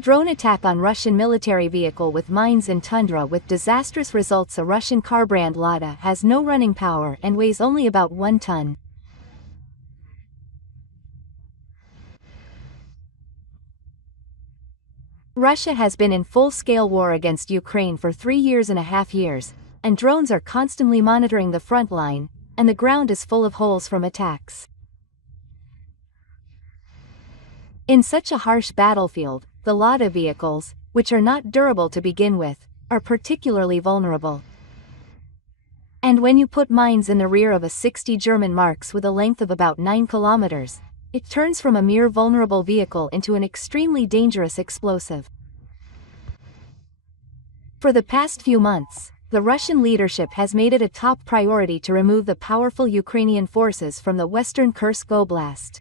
Drone attack on Russian military vehicle with mines in tundra with disastrous results. A Russian car brand Lada has no running power and weighs only about 1 ton. Russia has been in full-scale war against Ukraine for 3.5 years, and drones are constantly monitoring the front line, and the ground is full of holes from attacks. In such a harsh battlefield, the Lada vehicles, which are not durable to begin with, are particularly vulnerable. And when you put mines in the rear of a 60 German Marks with a length of about 9 kilometers, it turns from a mere vulnerable vehicle into an extremely dangerous explosive. For the past few months, the Russian leadership has made it a top priority to remove the powerful Ukrainian forces from the western Kursk Oblast.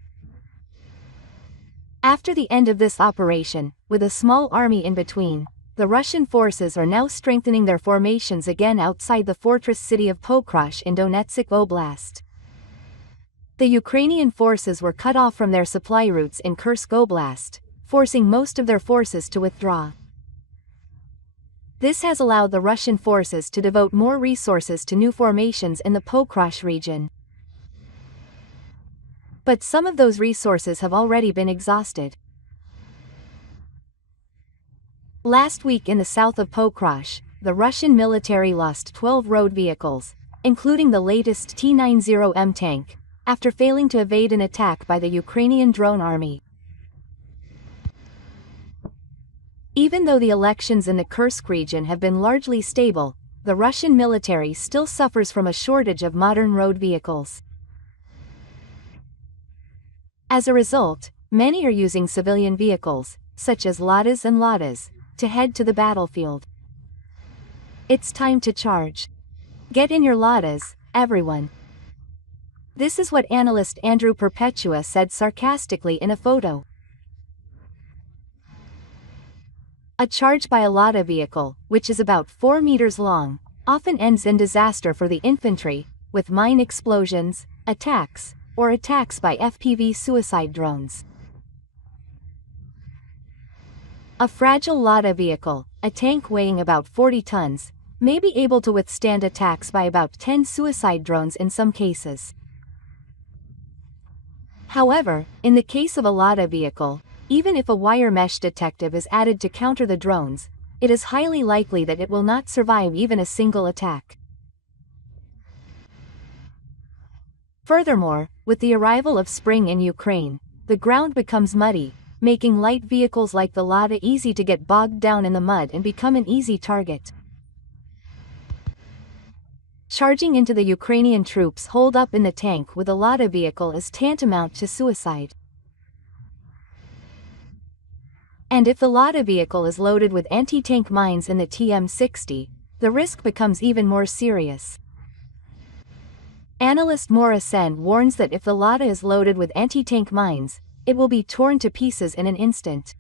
After the end of this operation, with a small army in between, the Russian forces are now strengthening their formations again outside the fortress city of Pokrosh in Donetsk Oblast. The Ukrainian forces were cut off from their supply routes in Kursk Oblast, forcing most of their forces to withdraw. This has allowed the Russian forces to devote more resources to new formations in the Pokrosh region. But some of those resources have already been exhausted. Last week in the south of Pokrosh, the Russian military lost 12 road vehicles, including the latest T-90M tank, after failing to evade an attack by the Ukrainian drone army. Even though the elections in the Kursk region have been largely stable, the Russian military still suffers from a shortage of modern road vehicles. As a result, many are using civilian vehicles, such as Ladas and Ladas, to head to the battlefield. It's time to charge. Get in your Ladas, everyone. This is what analyst Andrew Perpetua said sarcastically in a photo. A charge by a Lada vehicle, which is about 4 meters long, often ends in disaster for the infantry, with mine explosions, attacks, or attacks by FPV suicide drones. A fragile Lada vehicle, a tank weighing about 40 tons, may be able to withstand attacks by about 10 suicide drones in some cases. However, in the case of a Lada vehicle, even if a wire mesh detective is added to counter the drones, it is highly likely that it will not survive even a single attack. Furthermore, with the arrival of spring in Ukraine, the ground becomes muddy, making light vehicles like the Lada easy to get bogged down in the mud and become an easy target. Charging into the Ukrainian troops holed up in the tank with a Lada vehicle is tantamount to suicide. And if the Lada vehicle is loaded with anti-tank mines in the TM60, the risk becomes even more serious. Analyst Morrison warns that if the Lada is loaded with anti-tank mines, it will be torn to pieces in an instant.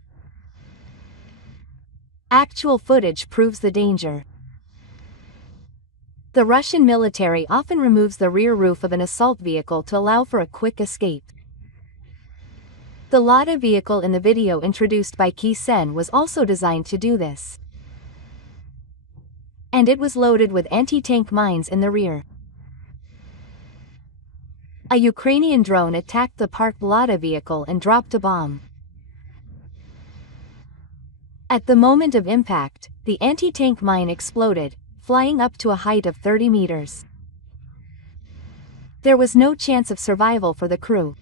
Actual footage proves the danger. The Russian military often removes the rear roof of an assault vehicle to allow for a quick escape. The Lada vehicle in the video introduced by Kisen was also designed to do this. And it was loaded with anti-tank mines in the rear. A Ukrainian drone attacked the parked Lada vehicle and dropped a bomb. At the moment of impact, the anti-tank mine exploded, flying up to a height of 30 meters. There was no chance of survival for the crew.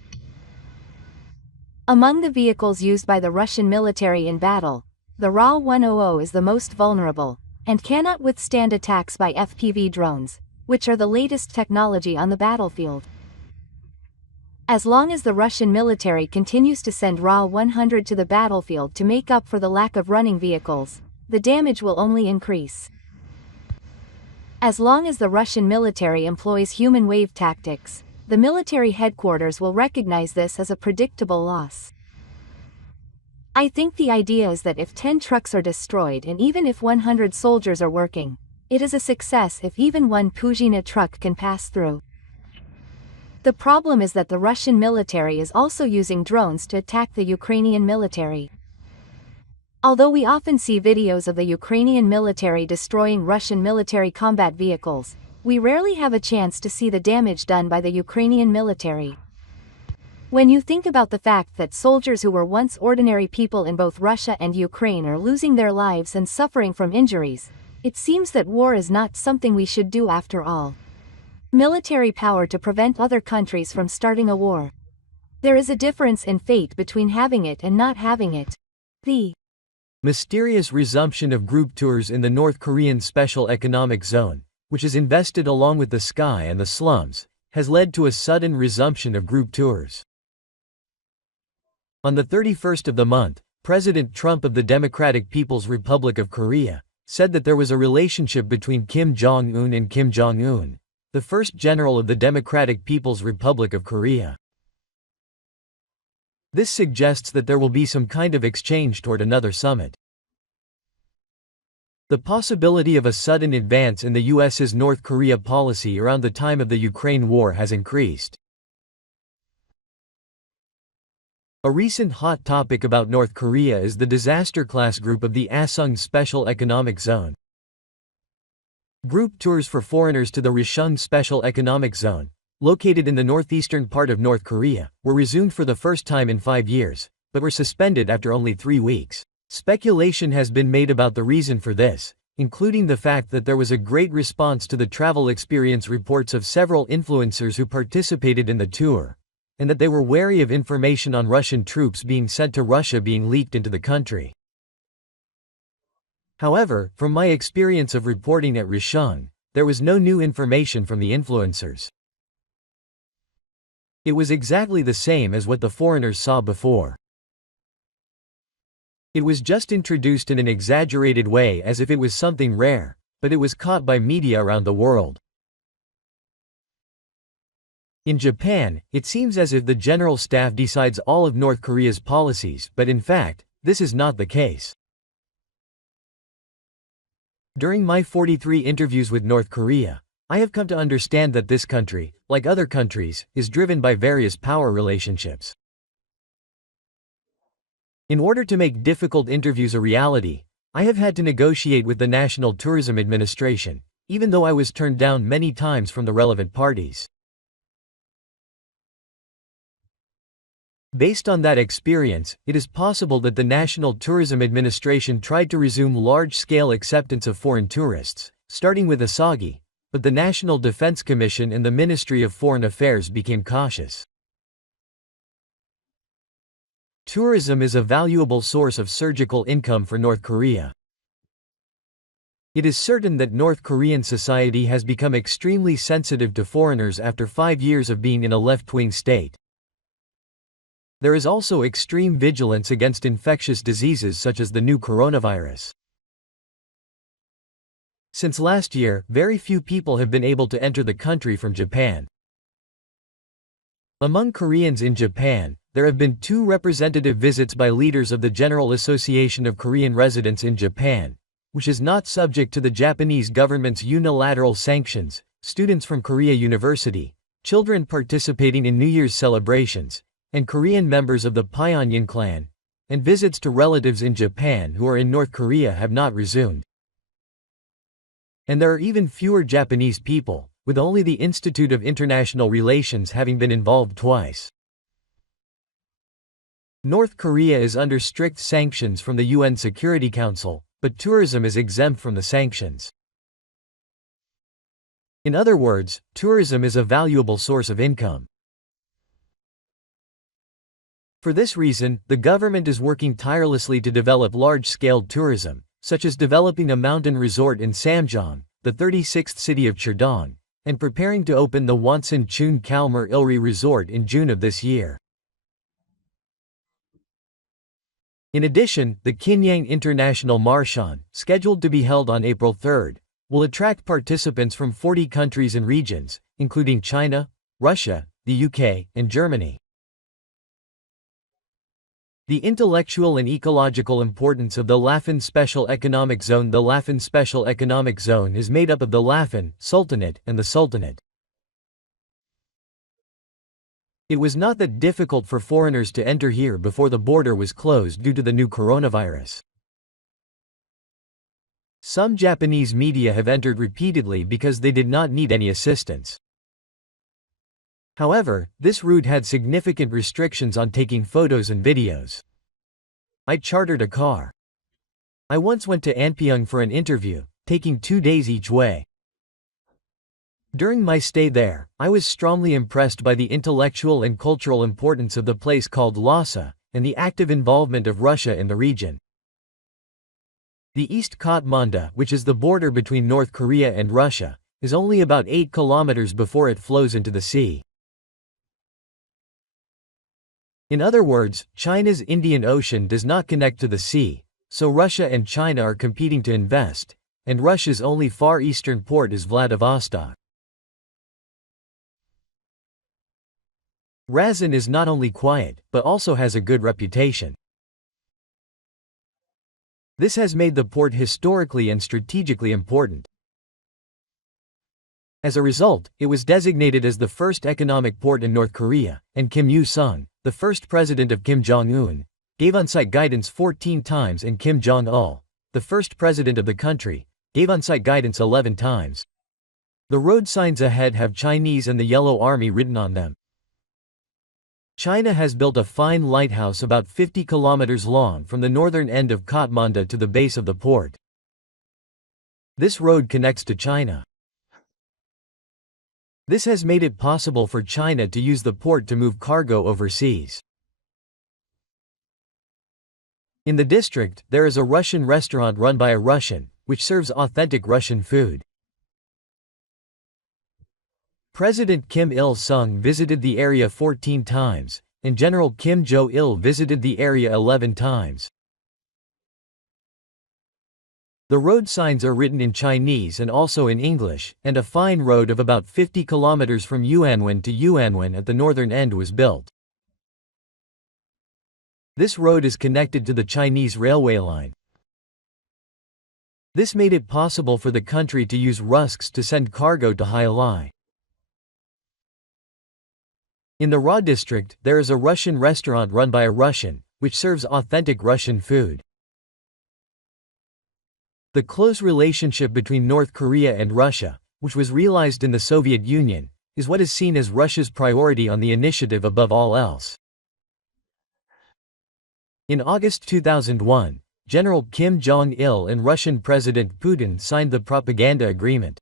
Among the vehicles used by the Russian military in battle, the Ra-100 is the most vulnerable, and cannot withstand attacks by FPV drones, which are the latest technology on the battlefield. As long as the Russian military continues to send Ra-100 to the battlefield to make up for the lack of running vehicles, the damage will only increase. As long as the Russian military employs human wave tactics, the military headquarters will recognize this as a predictable loss. I think the idea is that if 10 trucks are destroyed and even if 100 soldiers are working, it is a success if even one Puzhina truck can pass through. The problem is that the Russian military is also using drones to attack the Ukrainian military. Although we often see videos of the Ukrainian military destroying Russian military combat vehicles, we rarely have a chance to see the damage done by the Ukrainian military. When you think about the fact that soldiers who were once ordinary people in both Russia and Ukraine are losing their lives and suffering from injuries, it seems that war is not something we should do after all. Military power to prevent other countries from starting a war. There is a difference in fate between having it and not having it. The mysterious resumption of group tours in the North Korean Special Economic Zone, which is invested along with the sky and the slums, has led to a sudden resumption of group tours. On the 31st of the month, President Trump of the Democratic People's Republic of Korea said that there was a relationship between Kim Jong-un and Kim Jong-un, the first general of the Democratic People's Republic of Korea. This suggests that there will be some kind of exchange toward another summit. The possibility of a sudden advance in the US's North Korea policy around the time of the Ukraine war has increased. A recent hot topic about North Korea is the disaster class group of the Aseong Special Economic Zone. Group tours for foreigners to the Raseong Special Economic Zone, located in the northeastern part of North Korea, were resumed for the first time in 5 years, but were suspended after only 3 weeks. Speculation has been made about the reason for this, including the fact that there was a great response to the travel experience reports of several influencers who participated in the tour, and that they were wary of information on Russian troops being sent to Russia being leaked into the country. However, from my experience of reporting at Raseong, there was no new information from the influencers. It was exactly the same as what the foreigners saw before. It was just introduced in an exaggerated way as if it was something rare, but it was caught by media around the world. In Japan, it seems as if the general staff decides all of North Korea's policies, but in fact, this is not the case. During my 43 interviews with North Korea, I have come to understand that this country, like other countries, is driven by various power relationships. In order to make difficult interviews a reality, I have had to negotiate with the National Tourism Administration, even though I was turned down many times from the relevant parties. Based on that experience, it is possible that the National Tourism Administration tried to resume large-scale acceptance of foreign tourists, starting with Asagi, but the National Defense Commission and the Ministry of Foreign Affairs became cautious. Tourism is a valuable source of surgical income for North Korea. It is certain that North Korean society has become extremely sensitive to foreigners after 5 years of being in a left-wing state. There is also extreme vigilance against infectious diseases such as the new coronavirus. Since last year, very few people have been able to enter the country from Japan. Among Koreans in Japan, there have been 2 representative visits by leaders of the General Association of Korean Residents in Japan, which is not subject to the Japanese government's unilateral sanctions, students from Korea University, children participating in New Year's celebrations, and Korean members of the Pyongyang clan, and visits to relatives in Japan who are in North Korea have not resumed. And there are even fewer Japanese people, with only the Institute of International Relations having been involved twice. North Korea is under strict sanctions from the UN Security Council, but tourism is exempt from the sanctions. In other words, tourism is a valuable source of income. For this reason, the government is working tirelessly to develop large-scale tourism, such as developing a mountain resort in Samjeong, the 36th city of Cherdong, and preparing to open the Wonsan Chun Kalmar Ilri Resort in June of this year. In addition, the Kinyang International Marathon, scheduled to be held on April 3, will attract participants from 40 countries and regions, including China, Russia, the UK, and Germany. The intellectual and ecological importance of the Lafan Special Economic Zone. The Lafan Special Economic Zone is made up of the Lafan Sultanate and the Sultanate. It was not that difficult for foreigners to enter here before the border was closed due to the new coronavirus. Some Japanese media have entered repeatedly because they did not need any assistance. However, this route had significant restrictions on taking photos and videos. I chartered a car. I once went to Anpyeong for an interview, taking 2 days each way. During my stay there, I was strongly impressed by the intellectual and cultural importance of the place called Lhasa, and the active involvement of Russia in the region. The East Kathmandu, which is the border between North Korea and Russia, is only about 8 kilometers before it flows into the sea. In other words, China's Indian Ocean does not connect to the sea, so Russia and China are competing to invest, and Russia's only far eastern port is Vladivostok. Razin is not only quiet, but also has a good reputation. This has made the port historically and strategically important. As a result, it was designated as the first economic port in North Korea, and Kim Il-sung, the first president of Kim Jong-un, gave on-site guidance 14 times, and Kim Jong-il, the first president of the country, gave on-site guidance 11 times. The road signs ahead have Chinese and the Yellow Army written on them. China has built a fine lighthouse about 50 kilometers long from the northern end of Kathmandu to the base of the port. This road connects to China. This has made it possible for China to use the port to move cargo overseas. In the district, there is a Russian restaurant run by a Russian, which serves authentic Russian food. President Kim Il-sung visited the area 14 times, and General Kim Jo-il visited the area 11 times. The road signs are written in Chinese and also in English, and a fine road of about 50 kilometers from Yuanwon to Yuanwon at the northern end was built. This road is connected to the Chinese railway line. This made it possible for the country to use Rusks to send cargo to Hyalai. In the Ra district, there is a Russian restaurant run by a Russian, which serves authentic Russian food. The close relationship between North Korea and Russia, which was realized in the Soviet Union, is what is seen as Russia's priority on the initiative above all else. In August 2001, General Kim Jong-il and Russian President Putin signed the Propaganda Agreement.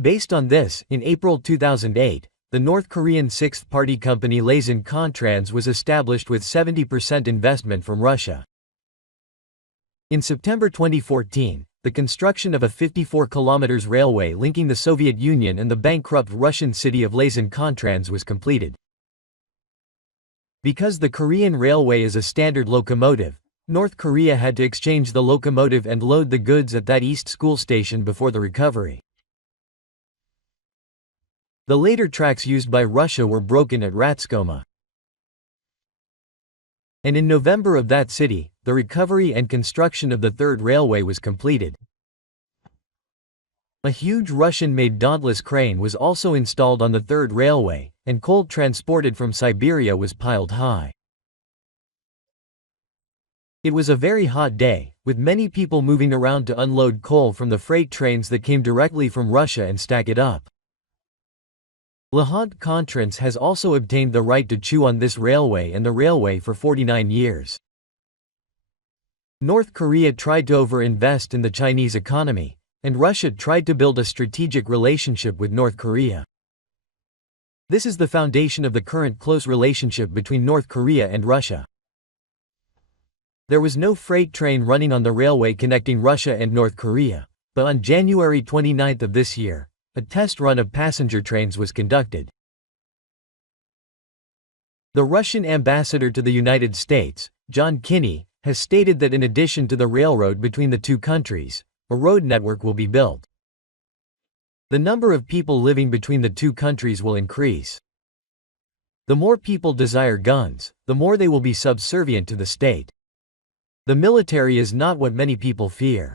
Based on this, in April 2008, the North Korean sixth party company Lasin Contrans was established with 70% investment from Russia. In September 2014, the construction of a 54 km railway linking the Soviet Union and the bankrupt Russian city of Lasin Contrans was completed. Because the Korean railway is a standard locomotive, North Korea had to exchange the locomotive and load the goods at that East School station before the recovery. The later tracks used by Russia were broken at Ratskoma. And in November of that city, the recovery and construction of the third railway was completed. A huge Russian-made dauntless crane was also installed on the third railway, and coal transported from Siberia was piled high. It was a very hot day, with many people moving around to unload coal from the freight trains that came directly from Russia and stack it up. Lasin Contrans has also obtained the right to chew on this railway and the railway for 49 years. North Korea tried to overinvest in the Chinese economy, and Russia tried to build a strategic relationship with North Korea. This is the foundation of the current close relationship between North Korea and Russia. There was no freight train running on the railway connecting Russia and North Korea, but on January 29 of this year, a test run of passenger trains was conducted. The Russian ambassador to the United States, John Kinney, has stated that in addition to the railroad between the two countries, a road network will be built. The number of people living between the two countries will increase. The more people desire guns, the more they will be subservient to the state. The military is not what many people fear.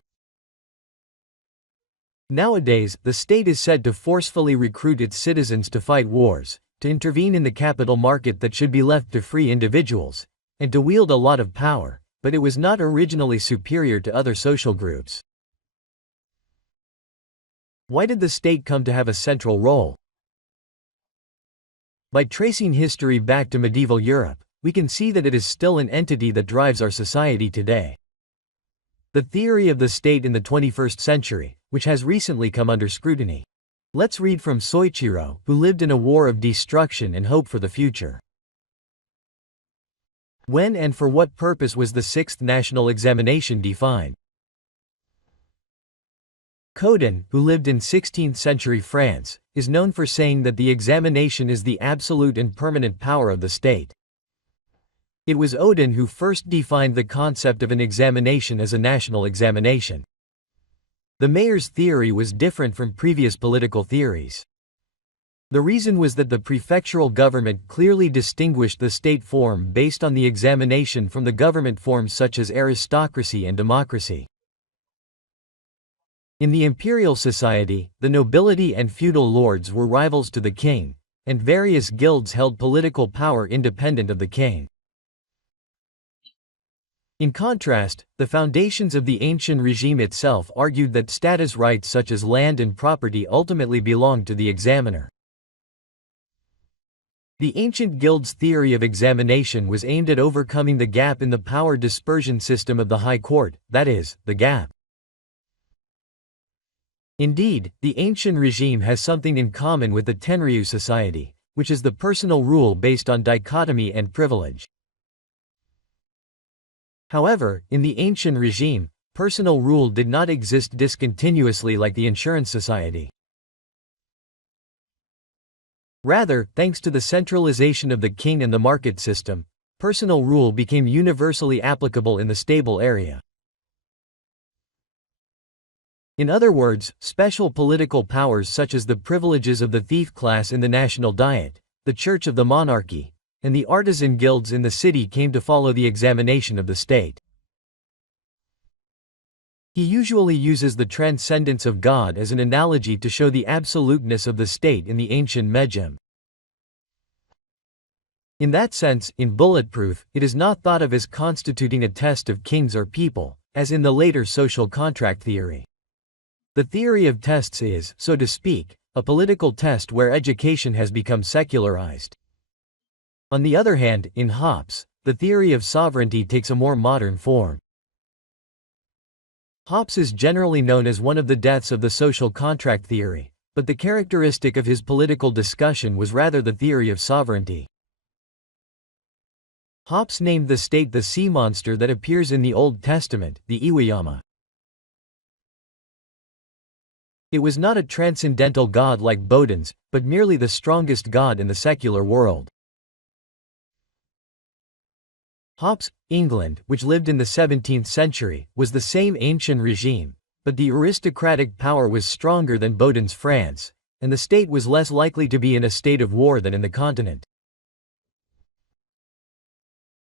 Nowadays, the state is said to forcefully recruit its citizens to fight wars, to intervene in the capital market that should be left to free individuals, and to wield a lot of power, but it was not originally superior to other social groups. Why did the state come to have a central role? By tracing history back to medieval Europe, we can see that it is still an entity that drives our society today. The theory of the state in the 21st century, which has recently come under scrutiny. Let's read from Soichiro, who lived in a war of destruction and hope for the future. When and for what purpose was the sixth national examination defined? Codin, who lived in 16th century France, is known for saying that the examination is the absolute and permanent power of the state. It was Odin who first defined the concept of an examination as a national examination. The mayor's theory was different from previous political theories. The reason was that the prefectural government clearly distinguished the state form based on the examination from the government forms such as aristocracy and democracy. In the imperial society, the nobility and feudal lords were rivals to the king, and various guilds held political power independent of the king. In contrast, the foundations of the ancient regime itself argued that status rights such as land and property ultimately belonged to the examiner. The ancient guilds' theory of examination was aimed at overcoming the gap in the power dispersion system of the High Court, that is, the gap. Indeed, the ancient regime has something in common with the Tenryu society, which is the personal rule based on dichotomy and privilege. However, in the ancient regime, personal rule did not exist discontinuously like the insurance society. Rather, thanks to the centralization of the king and the market system, personal rule became universally applicable in the stable area. In other words, special political powers such as the privileges of the thief class in the national diet, the church of the monarchy, and the artisan guilds in the city came to follow the examination of the state. He usually uses the transcendence of God as an analogy to show the absoluteness of the state in the ancient Medjem. In that sense, in Bulletproof, it is not thought of as constituting a test of kings or people, as in the later social contract theory. The theory of tests is, so to speak, a political test where education has become secularized. On the other hand, in Hobbes, the theory of sovereignty takes a more modern form. Hobbes is generally known as one of the deaths of the social contract theory, but the characteristic of his political discussion was rather the theory of sovereignty. Hobbes named the state the sea monster that appears in the Old Testament, the Iwayama. It was not a transcendental god like Bodin's, but merely the strongest god in the secular world. Hobbes, England, which lived in the 17th century, was the same ancient regime, but the aristocratic power was stronger than Bodin's France, and the state was less likely to be in a state of war than in the continent.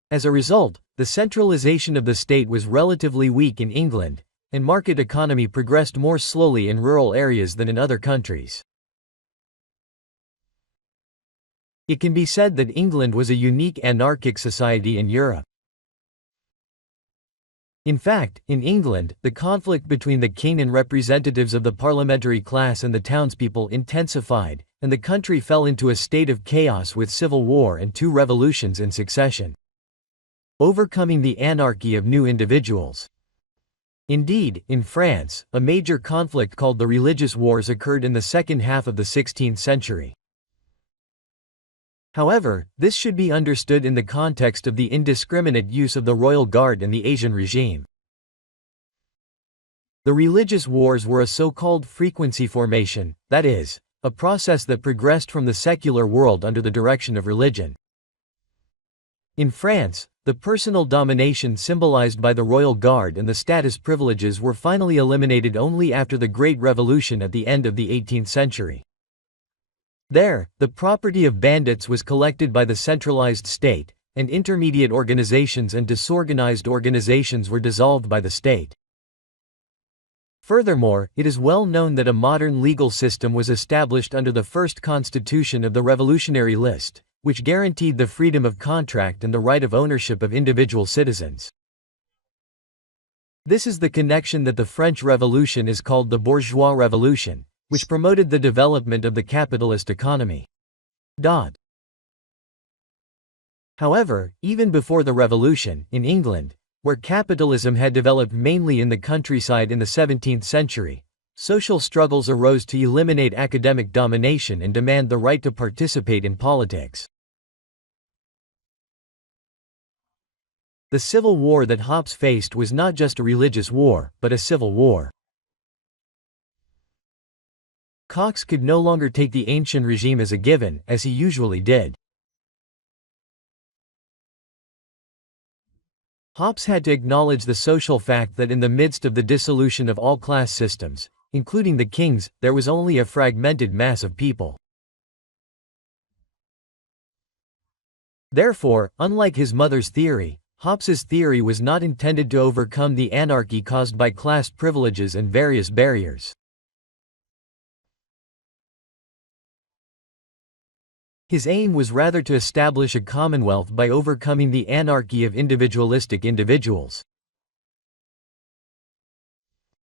As a result, the centralization of the state was relatively weak in England, and market economy progressed more slowly in rural areas than in other countries. It can be said that England was a unique anarchic society in Europe. In fact, in England, the conflict between the king and representatives of the parliamentary class and the townspeople intensified, and the country fell into a state of chaos with civil war and 2 revolutions in succession, overcoming the anarchy of new individuals. Indeed, in France, a major conflict called the Religious Wars occurred in the second half of the 16th century. However, this should be understood in the context of the indiscriminate use of the royal guard and the Asian regime. The religious wars were a so-called frequency formation, that is, a process that progressed from the secular world under the direction of religion. In France, the personal domination symbolized by the royal guard and the status privileges were finally eliminated only after the Great Revolution at the end of the 18th century. There, the property of bandits was collected by the centralized state, and intermediate organizations and disorganized organizations were dissolved by the state. Furthermore, it is well known that a modern legal system was established under the first constitution of the Revolutionary List, which guaranteed the freedom of contract and the right of ownership of individual citizens. This is the connection that the French Revolution is called the bourgeois revolution, which promoted the development of the capitalist economy. However, even before the revolution, in England, where capitalism had developed mainly in the countryside in the 17th century, social struggles arose to eliminate academic domination and demand the right to participate in politics. The civil war that Hobbes faced was not just a religious war, but a civil war. Cox could no longer take the ancient regime as a given, as he usually did. Hobbes had to acknowledge the social fact that in the midst of the dissolution of all class systems, including the king's, there was only a fragmented mass of people. Therefore, unlike his mother's theory, Hobbes's theory was not intended to overcome the anarchy caused by class privileges and various barriers. His aim was rather to establish a commonwealth by overcoming the anarchy of individualistic individuals.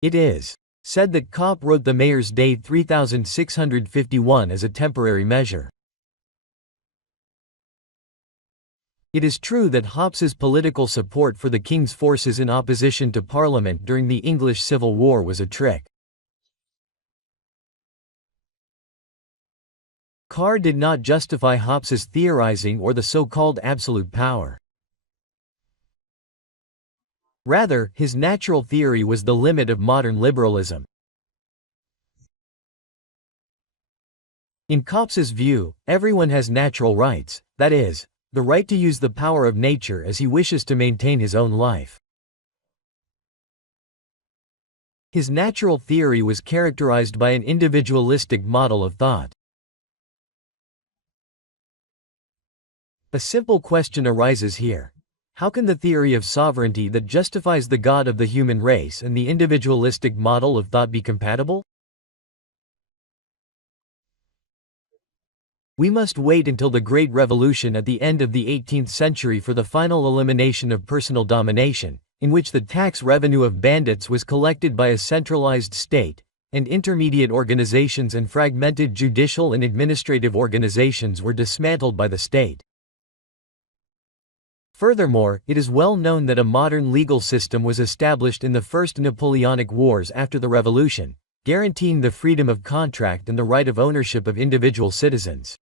It is said that Copp wrote the Mayor's Day 3651 as a temporary measure. It is true that Hobbes's political support for the king's forces in opposition to Parliament during the English Civil War was a trick. Carr did not justify Hobbes's theorizing or the so-called absolute power. Rather, his natural theory was the limit of modern liberalism. In Coppes's view, everyone has natural rights, that is, the right to use the power of nature as he wishes to maintain his own life. His natural theory was characterized by an individualistic model of thought. A simple question arises here. How can the theory of sovereignty that justifies the God of the human race and the individualistic model of thought be compatible? We must wait until the Great Revolution at the end of the 18th century for the final elimination of personal domination, in which the tax revenue of bandits was collected by a centralized state, and intermediate organizations and fragmented judicial and administrative organizations were dismantled by the state. Furthermore, it is well known that a modern legal system was established in the First Napoleonic Wars after the Revolution, guaranteeing the freedom of contract and the right of ownership of individual citizens.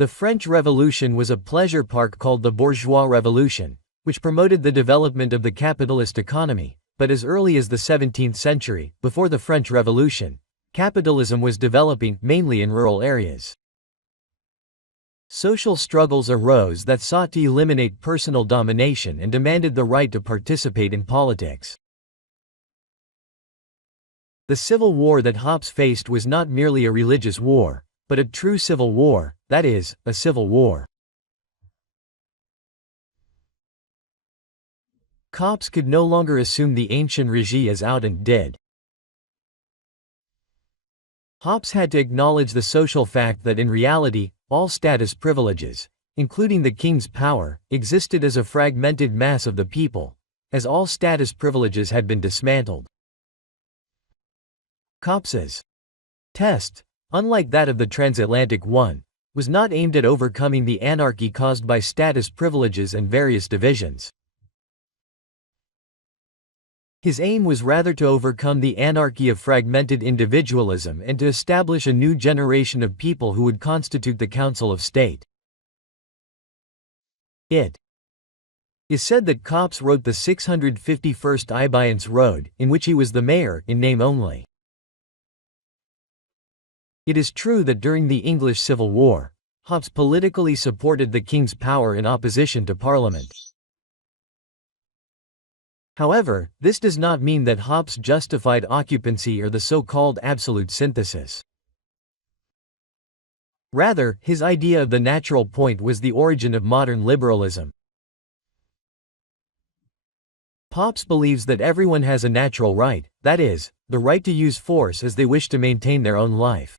The French Revolution was a pleasure park called the Bourgeois Revolution, which promoted the development of the capitalist economy, but as early as the 17th century, before the French Revolution, capitalism was developing mainly in rural areas. Social struggles arose that sought to eliminate personal domination and demanded the right to participate in politics. The civil war that Hobbes faced was not merely a religious war, but a true civil war, that is, a civil war. Hobbes could no longer assume the ancient regime as out and did. Hobbes had to acknowledge the social fact that in reality, all status privileges, including the king's power, existed as a fragmented mass of the people, as all status privileges had been dismantled. Hobbes's test, unlike that of the transatlantic one, was not aimed at overcoming the anarchy caused by status privileges and various divisions. His aim was rather to overcome the anarchy of fragmented individualism and to establish a new generation of people who would constitute the Council of State. It is said that Hobbes wrote the 651st Ibayance Road, in which he was the mayor, in name only. It is true that during the English Civil War, Hobbes politically supported the king's power in opposition to Parliament. However, this does not mean that Hobbes justified occupancy or the so-called absolute synthesis. Rather, his idea of the natural point was the origin of modern liberalism. Hobbes believes that everyone has a natural right, that is, the right to use force as they wish to maintain their own life.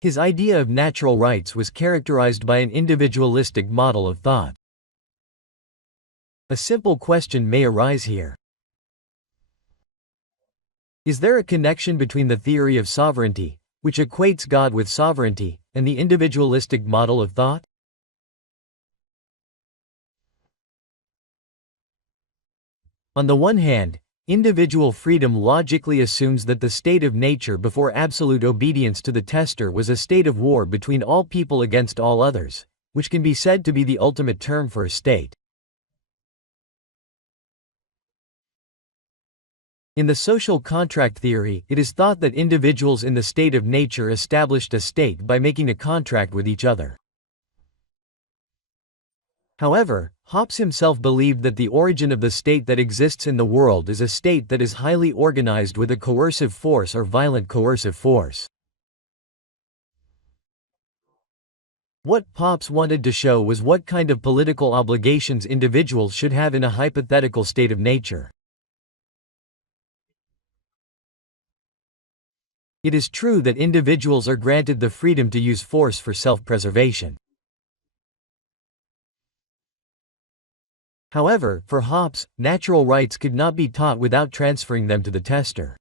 His idea of natural rights was characterized by an individualistic model of thought. A simple question may arise here. Is there a connection between the theory of sovereignty, which equates God with sovereignty, and the individualistic model of thought? On the one hand, individual freedom logically assumes that the state of nature before absolute obedience to the tester was a state of war between all people against all others, which can be said to be the ultimate term for a state. In the social contract theory, it is thought that individuals in the state of nature established a state by making a contract with each other. However, Hobbes himself believed that the origin of the state that exists in the world is a state that is highly organized with a coercive force or violent coercive force. What Hobbes wanted to show was what kind of political obligations individuals should have in a hypothetical state of nature. It is true that individuals are granted the freedom to use force for self-preservation. However, for Hobbes, natural rights could not be taught without transferring them to the tester.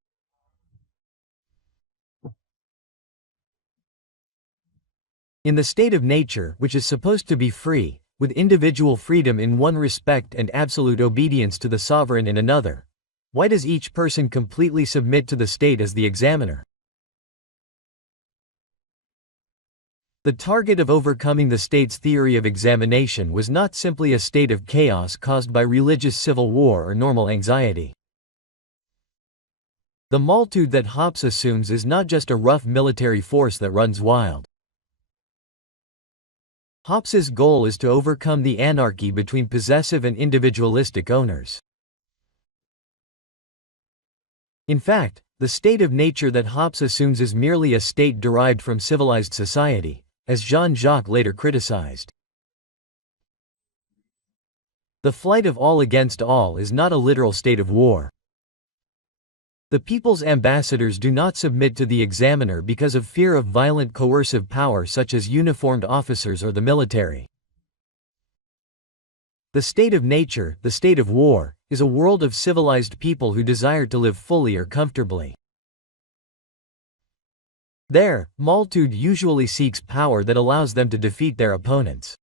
In the state of nature, which is supposed to be free, with individual freedom in one respect and absolute obedience to the sovereign in another, why does each person completely submit to the state as the examiner? The target of overcoming the state's theory of examination was not simply a state of chaos caused by religious civil war or normal anxiety. The multitude that Hobbes assumes is not just a rough military force that runs wild. Hobbes's goal is to overcome the anarchy between possessive and individualistic owners. In fact, the state of nature that Hobbes assumes is merely a state derived from civilized society, as Jean-Jacques later criticized. The flight of all against all is not a literal state of war. The people's ambassadors do not submit to the examiner because of fear of violent coercive power such as uniformed officers or the military. The state of nature, the state of war, is a world of civilized people who desire to live fully or comfortably. There, multitude usually seeks power that allows them to defeat their opponents.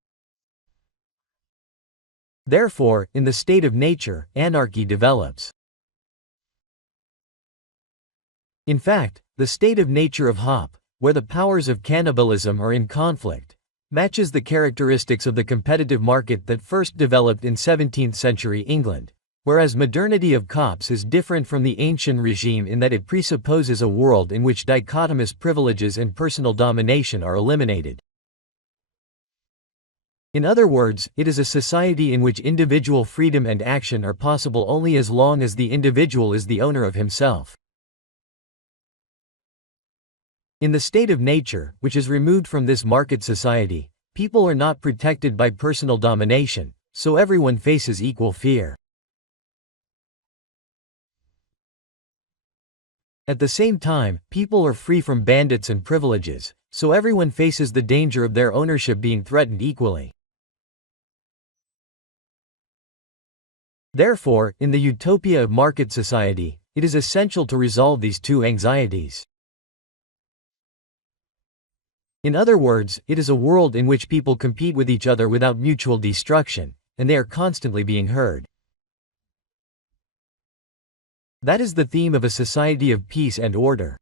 Therefore, in the state of nature, anarchy develops. In fact, the state of nature of Hobbes, where the powers of cannibalism are in conflict, matches the characteristics of the competitive market that first developed in 17th century England. Whereas modernity of Hobbes is different from the ancient regime in that it presupposes a world in which dichotomous privileges and personal domination are eliminated. In other words, it is a society in which individual freedom and action are possible only as long as the individual is the owner of himself. In the state of nature, which is removed from this market society, people are not protected by personal domination, so everyone faces equal fear. At the same time, people are free from bandits and privileges, so everyone faces the danger of their ownership being threatened equally. Therefore, in the utopia of market society, it is essential to resolve these two anxieties. In other words, it is a world in which people compete with each other without mutual destruction, and they are constantly being heard. That is the theme of a society of peace and order.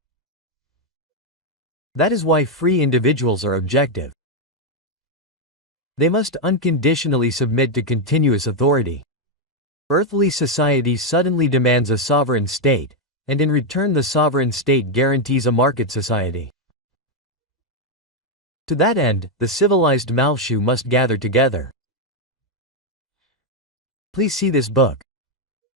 That is why free individuals are objective. They must unconditionally submit to continuous authority. Earthly society suddenly demands a sovereign state, and in return the sovereign state guarantees a market society. To that end, the civilized Malshu must gather together. Please see this book.